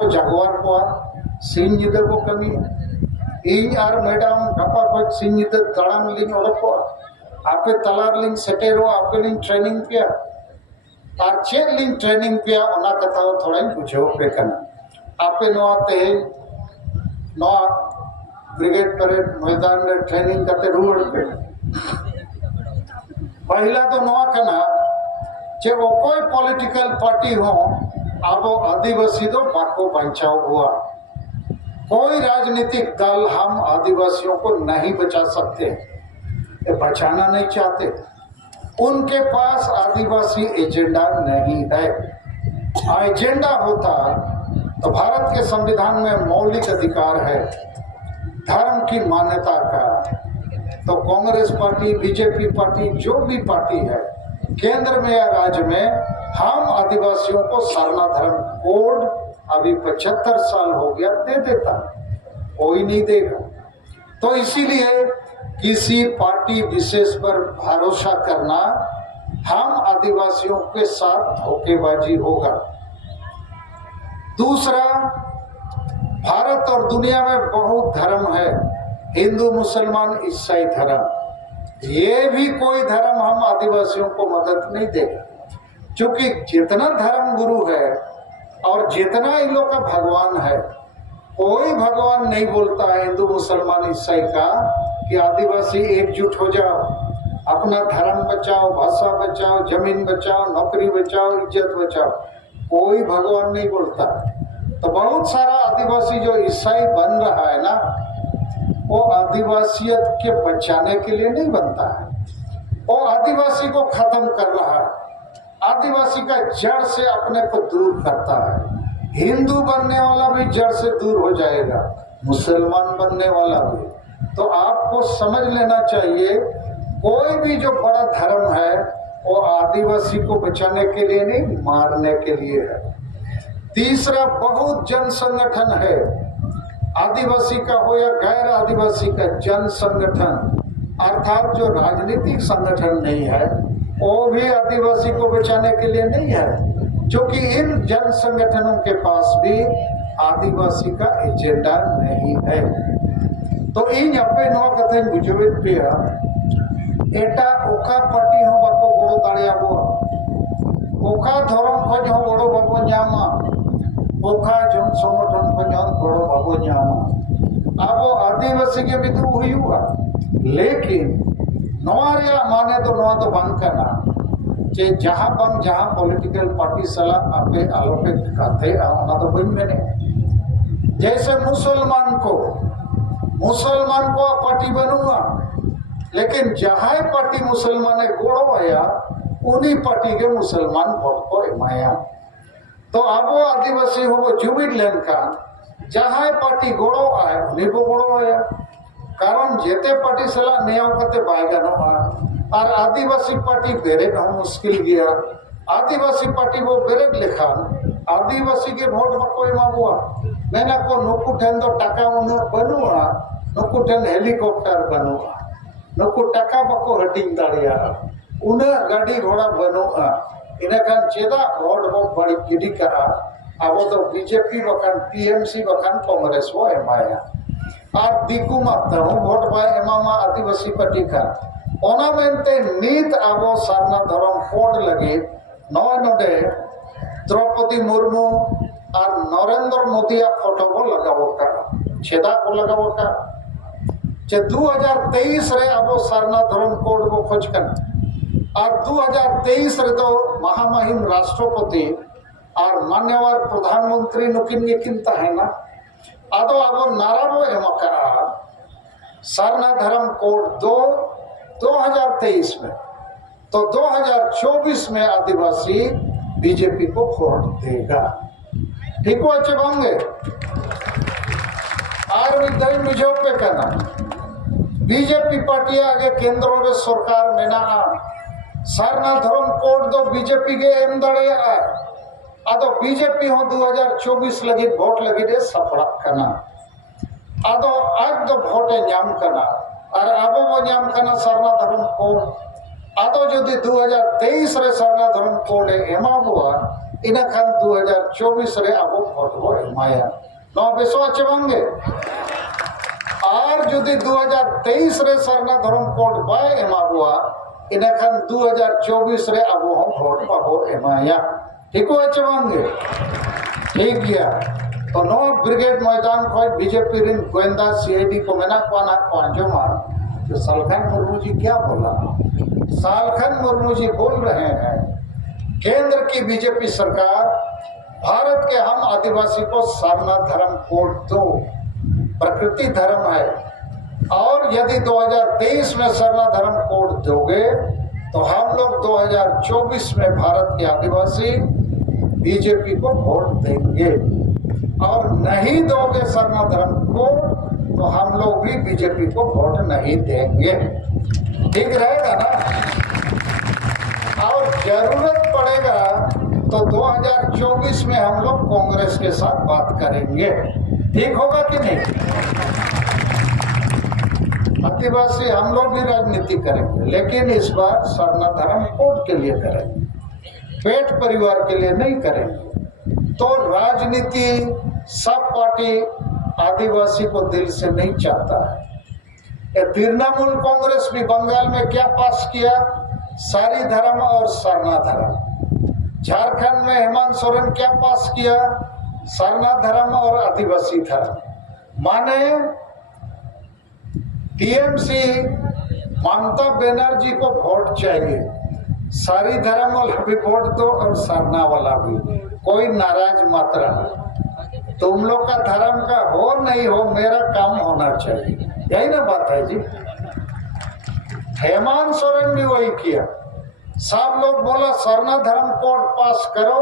जागवार को सिंह निदा को कमी इन और मैडम गपा को सिंह निदा दड़ान लिंग ओडको आपे तलार लिंग सेटेरो आपे लिंग ट्रेनिंग किया और चेक लिंग ट्रेनिंग किया ओना कथा थोड़ा ही पूछो पे करना आपे नोआते नोआ ब्रिगेड परेड मैदान में ट्रेनिंग करते रूल पे पहला तो नोआ करना चे वो कोई पॉलिटिकल पार्टी हो अब आदिवासी तो बाको बचाओ हुआ कोई राजनीतिक दल हम आदिवासियों को नहीं बचा सकते बचाना नहीं चाहते उनके पास आदिवासी एजेंडा नहीं है एजेंडा होता तो भारत के संविधान में मौलिक अधिकार है धर्म की मान्यता का तो कांग्रेस पार्टी बीजेपी पार्टी जो भी पार्टी है केंद्र में या राज्य में हम आदिवासियों को सारना धर्म कोड अभी 75 साल हो गया दे देता कोई नहीं देगा तो इसीलिए किसी पार्टी विशेष पर भरोसा करना हम आदिवासियों के साथ धोखेबाजी होगा। दूसरा, भारत और दुनिया में बहुत धर्म है, हिंदू मुसलमान ईसाई धर्म, ये भी कोई धर्म हम आदिवासियों को मदद नहीं देगा क्योंकि जितना धर्म गुरु है और जितना इन लोग का भगवान है कोई भगवान नहीं बोलता है हिंदू मुसलमान ईसाई का कि आदिवासी एकजुट हो जाओ, अपना धर्म बचाओ, भाषा बचाओ, जमीन बचाओ, नौकरी बचाओ, इज्जत बचाओ, कोई भगवान नहीं बोलता। तो बहुत सारा आदिवासी जो ईसाई बन रहा है ना वो आदिवासियत के बचाने के लिए नहीं बनता है, वो आदिवासी को खत्म कर रहा है, आदिवासी का जड़ से अपने को दूर करता है। हिंदू बनने वाला भी जड़ से दूर हो जाएगा, मुसलमान बनने वाला भी। तो आपको समझ लेना चाहिए कोई भी जो बड़ा धर्म है वो आदिवासी को बचाने के लिए नहीं मारने के लिए है। तीसरा, बहुत जन संगठन है, आदिवासी का हो या गैर आदिवासी का जन संगठन अर्थात जो राजनीतिक संगठन नहीं है वो भी आदिवासी को बचाने के लिए नहीं है क्योंकि इन जन संगठनों के पास भी आदिवासी का एजेंडा नहीं है। तो इन अपने नवा कथे बुझे पे एटा ओका पार्टी हो बाको गोड़ो दाड़ियाबो ओका धर्म खज हो गोड़ो बाबो न्यामा ओका जन संगठन खज गोड़ो बाबो न्यामा आबो आदिवासी के भी तो हुआ लेकिन नवारिया माने तो नवा तो बंद करना जे जहां बंद जहां पॉलिटिकल पार्टी सला आपे आलोपित करते ना तो बन मैंने जैसे मुसलमान को पार्टी बनूंगा लेकिन जहां पार्टी मुसलमान गोड़ो आया उन्हीं पार्टी के मुसलमान वोट को एमाया तो अब आदिवासी हो वो जुबिड लेन का जहां पार्टी गोड़ो आए उन्हीं को गोड़ो आया कारण जेते पार्टी सला नियम करते बायगानो और आदिवासी पार्टी बेरे ना मुश्किल गया आदिवासी पार्टी वो बेरे लिखा आदिवासी के वोट बको एमाबुआ मैंने को नुकु ठेन दो टाका उन बनुआ नुकु ठेन हेलीकॉप्टर बनुआ नुकु टाका बको हटिंग दाड़िया उन गाड़ी घोड़ा बनुआ इने खान चेदा वोट बो बड़ी गिडी करा अब तो बीजेपी बखान टीएमसी बखान कांग्रेस वो एमाया और दिकु माता हूं वोट बाय एमामा आदिवासी पार्टी का ओना मेनते नीत आबो सारना धर्म कोड लगे नय नडे द्रौपदी मुर्मू और नरेंद्र मोदी फोटो को लगावो का छेदा को लगावो का जे 2023 रे अब सारना धर्म कोड को खोज करना और 2023 रे तो महामहिम राष्ट्रपति और मान्यवर प्रधानमंत्री नुकिन निकिनता है ना आदो अब नाराबो एमका सारना धर्म कोड 2023 में तो 2024 में आदिवासी बीजेपी को वोट देगा ठीक हो अच्छे होंगे और विधान मुझे पे करना बीजेपी पार्टी आगे केंद्र में सरकार में ना सारना धर्म कोड दो बीजेपी के एम दड़े आए आदो बीजेपी हो 2024 लगी वोट लगी दे सफड़ा करना आदो आज दो वोटे न्याम करना और अब वो न्याम करना सारना धर्म कोड आदो जो 2023 रे सारना धर्म कोड एमा हुआ इन खान 2024 रे अब भोट को एमाया नौ बेसवा चेबंगे और जुदी 2023 रे सरना धर्म कोड बाय एमाबुआ इन खान 2024 रे अब हम भोट पाबो एमाया ठीक हो चेबंगे ठीक गया तो नो ब्रिगेड मैदान खोज बीजेपी रिन गोविंदा सीआईडी को मेना पाना पांचों मार तो सालखन मुर्मू जी क्या बोला सालखन मुर्मू जी बोल रहे हैं केंद्र की बीजेपी सरकार भारत के हम आदिवासी को सारना धर्म कोड दो प्रकृति धर्म है और यदि 2023 में सरना धर्म कोड दोगे तो हम लोग 2024 में भारत के आदिवासी बीजेपी को वोट देंगे और नहीं दोगे सरना धर्म कोड तो हम लोग भी बीजेपी को वोट नहीं देंगे ठीक रहेगा ना और जरूरत पड़ेगा तो 2024 में हम लोग कांग्रेस के साथ बात करेंगे ठीक होगा कि नहीं आदिवासी हम लोग भी राजनीति करेंगे लेकिन इस बार सरना धर्म कोड के लिए करेंगे पेट परिवार के लिए नहीं करेंगे तो राजनीति सब पार्टी आदिवासी को दिल से नहीं चाहता है तृणमूल कांग्रेस भी बंगाल में क्या पास किया सारी धर्म और सरना धर्म झारखंड में हेमंत सोरेन क्या पास किया सरना धर्म और आदिवासी धर्म माने टीएमसी ममता बनर्जी को वोट चाहिए सारी धर्म वाला भी वोट दो और सरना वाला भी कोई नाराज मत रहो तुम लोग का धर्म का हो नहीं हो मेरा काम होना चाहिए यही ना बात है जी हेमंत सोरेन भी वही किया सब लोग बोला सरना धर्म कोड पास करो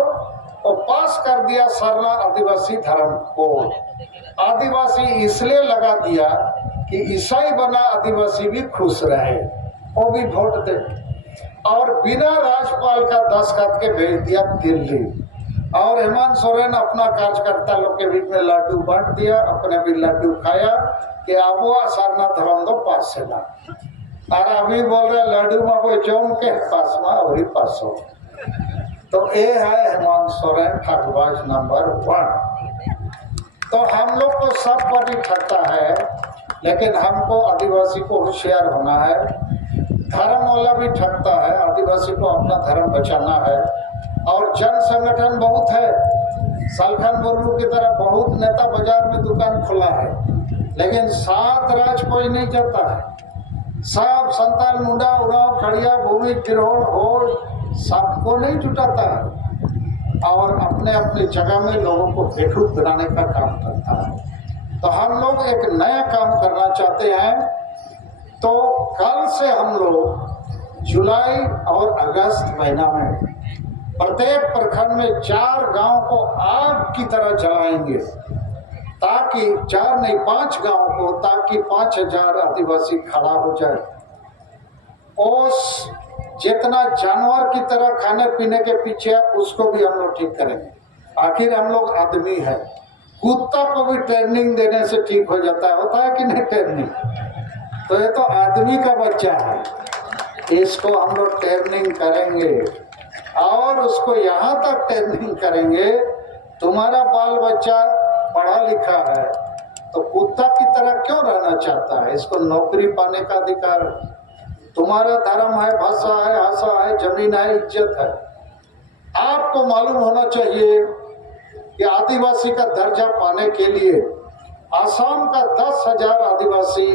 और पास कर दिया सरना आदिवासी धर्म कोड आदिवासी इसलिए लगा दिया कि ईसाई बना आदिवासी भी खुश रहे वो भी वोट दे और बिना राज्यपाल का दस्तखत के भेज दिया दिल्ली और हेमंत सोरेन अपना कार्यकर्ता लोग के बीच में लड्डू बांट दिया अपने भी लड्डू खाया कि अब वो सरना धर्म दो पास से ना और अभी बोल रहे लड्डू में कोई चौम के पास में और ही पास हो तो ये है हेमंत सोरेन ठगबाज नंबर 1 तो हम लोग को सब पार्टी ठगता है लेकिन हमको आदिवासी को होशियार होना है धर्म वाला भी ठगता है आदिवासी को अपना धर्म बचाना है और जन संगठन बहुत है सालखन मुर्मू की तरह बहुत नेता बाजार में दुकान खुला है लेकिन सात राज कोई नहीं जाता है सब संतान मुंडा उड़ाव खड़िया भूमि गिरोह हो सबको नहीं जुटाता है और अपने अपनी जगह में लोगों को बेखुद बनाने का काम करता है तो हम लोग एक नया काम करना चाहते हैं तो कल से हम लोग जुलाई और अगस्त महीना में प्रत्येक प्रखंड में 4 गांव को आग की तरह जलाएंगे ताकि 4 नहीं 5 गांव को ताकि 5000 आदिवासी खड़ा हो जाए ओस जितना जानवर की तरह खाने पीने के पीछे उसको भी हम लोग ठीक करेंगे आखिर हम लोग आदमी है कुत्ता को भी ट्रेनिंग देने से ठीक हो जाता है होता है कि नहीं ट्रेनिंग तो ये तो आदमी का बच्चा है इसको हम लोग ट्रेनिंग करेंगे और उसको यहाँ तक ट्रेनिंग करेंगे तुम्हारा बाल बच्चा पढ़ा लिखा है तो कुत्ता की तरह क्यों रहना चाहता है इसको नौकरी पाने का अधिकार तुम्हारा धर्म है भाषा है आशा है जमीन है इज्जत है आपको मालूम होना चाहिए कि आदिवासी का दर्जा पाने के लिए आसाम का 10,000 आदिवासी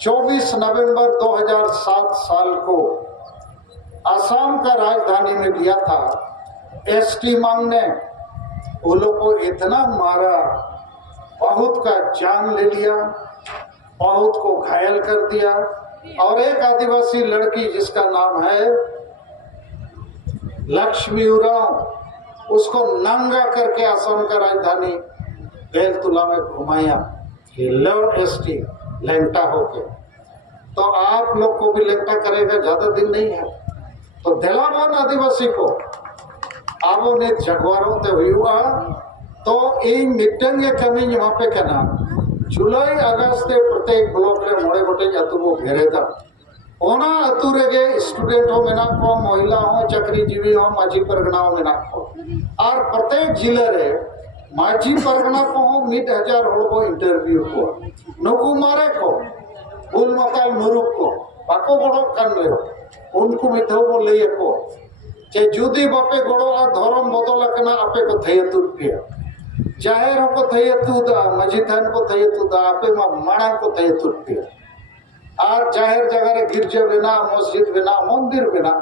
24 नवंबर 2007 साल को आसाम का राजधानी में दिया था एसटी मांग ने वो लोग को इतना मारा बहुत का जान ले लिया बहुत को घायल कर दिया और एक आदिवासी लड़की जिसका नाम है लक्ष्मी उरांव उसको नंगा करके असम का राजधानी बेलतुला में घुमाया एसटी लेंटा होके तो आप लोग को भी लेंटा करेगा ज्यादा दिन नहीं है तो दिलावन आदिवासी को आबो ने जगवारों ते हुआ तो इन मीटिंग कमी वहाँ पे कहना जुलाई अगस्त प्रत्येक ब्लॉक रे मोड़े गोटे अतु को घेरेदा ओना अतु रेगे स्टूडेंट हो मेना को महिला हो चाकरीजीवी हो माझी परगना हो मेना को और प्रत्येक जिले रे माझी परगना को 1000 हड़ को इंटरव्यू को नुकु मारे को बुल मकाल मुरुक को बाको गड़ो कान रे उनको मिथो को लई को जे जुदी बापे गड़ो आ धर्म बदल कना आपे को थय तुपिया जाहिर को थय तुदा माझी थान को थय तुदा आपे मा माणा को थय तुपिया और जाहिर जगह रे गिरजे बिना मस्जिद बिना मंदिर बिना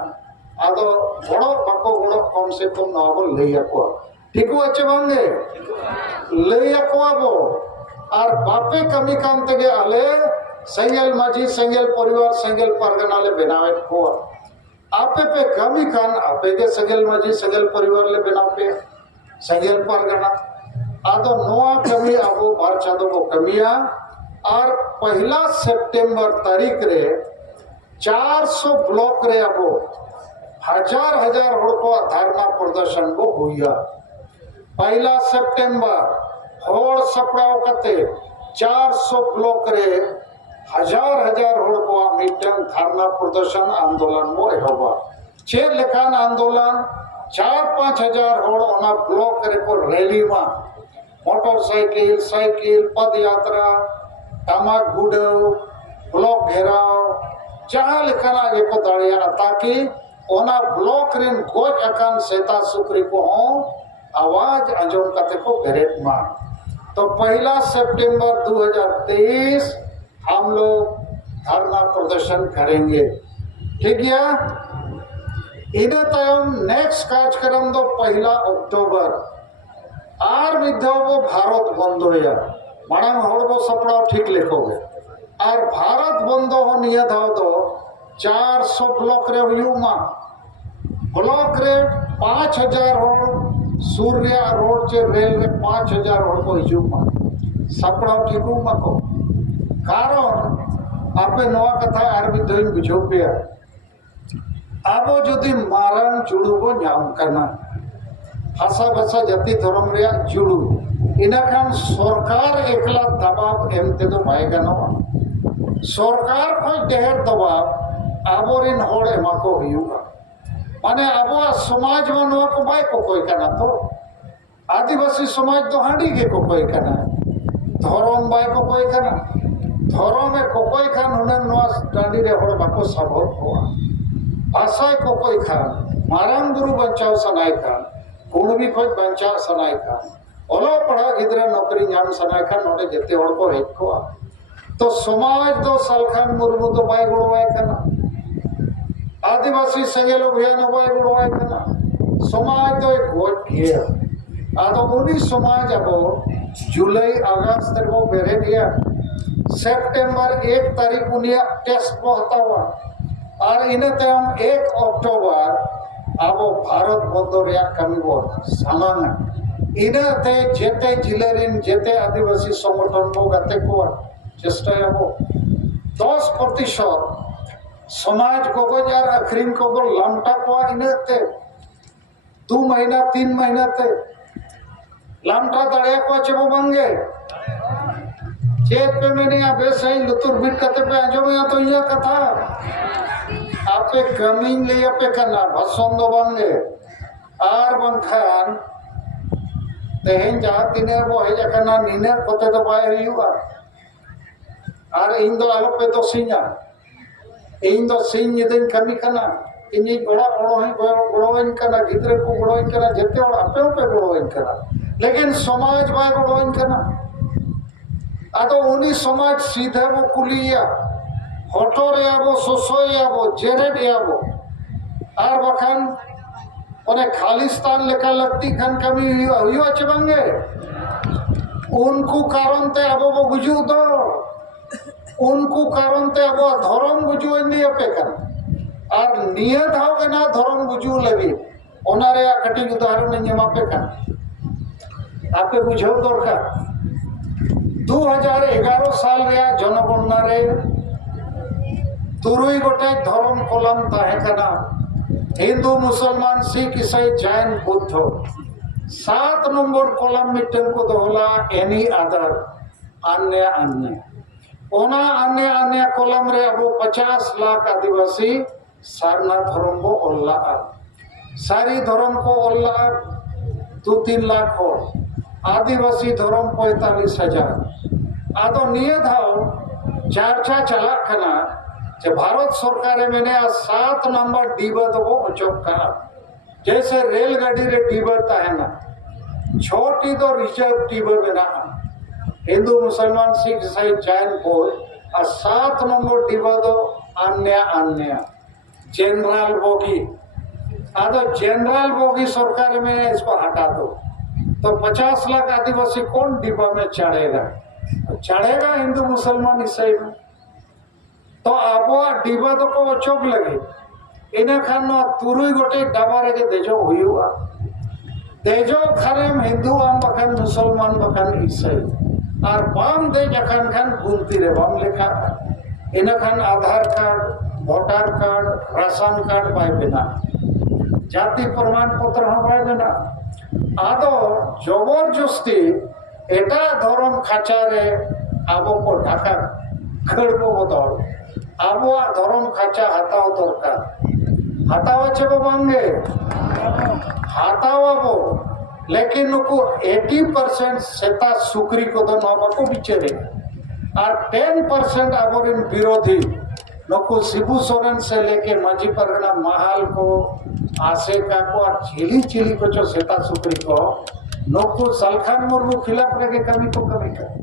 आदो बड़ो बाको गड़ो कम से कम नबो लई को ठीक अच्छे बांगे लई को आबो और बापे कमी काम तेगे आले सेंगल माझी सेंगल परिवार सेंगल परगना ले बनावे को आपे पे कमी कान आपे के सेंगल माझी सेंगल परिवार ले बनावे सेंगल परगना आदो नोआ कमी आबो बार चादो को कमिया और 1 सितंबर तारीख रे 400 ब्लॉक रे आबो हजार हड़ को धरना प्रदर्शन को हुआ 1 सितंबर हड़ सपड़ाव कते 400 ब्लॉक रे हजार हड़ को मीटिंग धरना प्रदर्शन आंदोलन को एहबा चेर लेखान आंदोलन 4-5 हजार हड़ ओना ब्लॉक रे को रैली में मोटरसाइकिल साइकिल पद यात्रा टमाक गुड़ाव ब्लॉक घेराव जहाँ लेखाना ये को दाड़िया ताकि ओना ब्लॉक रेन गोज अकान सेता सुक्री को आवाज अंजम कते को बेरेट मा तो 1 सितंबर 2023 हम लोग धरना प्रदर्शन करेंगे ठीक है इन्हें तयम नेक्स्ट कार्यक्रम दो 1 अक्टूबर आर मिद्धो वो भारत बंद होया मांग हड़ वो सपड़ाव ठीक लिखोगे और भारत बंद हो निया था तो 400 ब्लॉक रे हुयुमा ब्लॉक रे 5000 हड़ सूर्य रोड चे रेल रे 5000 हड़ को हिजुमा सपड़ाव ठीकू मको कारण आपे नवा कथा आर मिद्धो बुझो पे आबो जदि मारांग जुड़ुबो नाम करना भाषा भाषा जाति धर्म रे जुड़ू इनाखान सरकार एकला दबाव एमते तो बाय गानोआ सरकार को ढेर दबाव आबोरिन हड़ एमा को हुआ माने आबो समाज में नवा को बाय को कोई करना तो आदिवासी समाज तो हांडी के को कोई करना धर्म बाय को कोई करना धर्म में को कोई खान हुनर नवा डांडी रे हड़ बाको सबो होआ भाषा को कोई खान मारांग गुरु बचाव सनाय खान कुणबी खोज बचाव सनाय खान ओलो पढ़ा गिदरा नौकरी नाम सनाय खान नोडे जते हड़ को हेज को तो समाज दो सालखान मुर्मू तो बाय गुड़वाय कना आदिवासी संगेल अभियान बाय गुड़वाय कना समाज दो एक गोट किया आदो उनी समाज अब जुलाई अगस्त तक वो बेरे दिया सितंबर 1 तारीख उनिया टेस्ट पहुंचा हुआ और इन्हें ते हम 1 अक्टूबर अब भारत बंद रिया कमी वो सामान्य इन्हें ते जेते जिले रिन जेते आदिवासी संगठन को गते को चेष्टा वो 10% समाज को जार अखरीन को लमटा को इन्हें ते 2 महीना 3 महीना ते लमटा दड़े को चबो बंगे चेत पे मैंने अबे सही लुतुर बिट कते पे आजो में तो ये कथा आपे कमिंग ले आपे करना भसंदो बंगे आर बंखान तेहन जहाँ तिने वो है जकना नीने कोते तो बाय हुआ और इन दो आलो पे तो सिंगा इन दो सिंग निदन कमी करना इन्हीं बड़ा बड़ो इन करना गिद्रे को बड़ो इन करना जते और आपे पे बड़ो इन करना लेकिन समाज बाय बड़ो इन करना आतो उन्हीं समाज सीधे वो कुलिया होटो रे आबो सोसो या वो जेरेड या वो आर बखान उन्हें खालिस्तान लेकर लगती खान कमी हुई चबंगे उनको कारण ते अब वो बुझू दो उनको कारण ते अब धर्म बुझू इंदी अपेक्षा और नियत हो के ना धर्म बुझू लगी ओनारे कटी उदाहरण नहीं अपेक्षा आपे बुझो दरकार 2011 साल रे जनगणना रे 3 गोटे धर्म कलम ताहे कना हिंदू मुसलमान सिख ईसाई जैन बुद्ध 7 नंबर कॉलम मिट्टन को दोहला एनी अदर अन्य अन्य ओना अन्य अन्य कॉलम रे अब 50 लाख आदिवासी सारना धर्म को ओल्ला सारी धर्म को ओल्ला 2-3 लाख हो आदिवासी धर्म 45,000 आदो निये धाव चर्चा चला खना जे भारत सरकार मैंने 7 नंबर डिबा दबो अचोक का जैसे रेलगाड़ी रे डिबा ताहेना छोटी तो रिजर्व डिबा बना हिंदू मुसलमान सिख ईसाई जैन बौद्ध और 7 नंबर डिबा दो अन्य जनरल बोगी आदो जनरल बोगी सरकार में इसको हटा दो तो 50 लाख आदिवासी कौन डिब्बा में चढ़ेगा हिंदू मुसलमान ईसाई में तो अब डिब्बा तो को चौक लगे इन खान तुरुई गोटे डाबा रे देजो हुआ देजो खारेम हिंदू आम बखान मुसलमान बखान ईसाई और बाम दे जखान खान गुनती रे बाम लेखा इन खान Aadhaar card voter card ration card बाय बिना जाति प्रमाण पत्र हाँ बाय बिना आदो जबरदस्ती एटा धर्म खाचारे आबो को ढाका खड़बो बदल आबो धर्म खाचा हटाओ दरकार हटाओ चेबो मांगे हटाओ लेकिन नुकु 80% सेता सुक्री को दो नाबाको बिचरे और 10% आबोरिन विरोधी नुकु शिबू सोरेन से लेके मांझी परगना महाल को आसेका को और चिली को जो सेता सुक्री को नुकु सलखान मुर्मू खिलाफ रखे कमी को कमी कर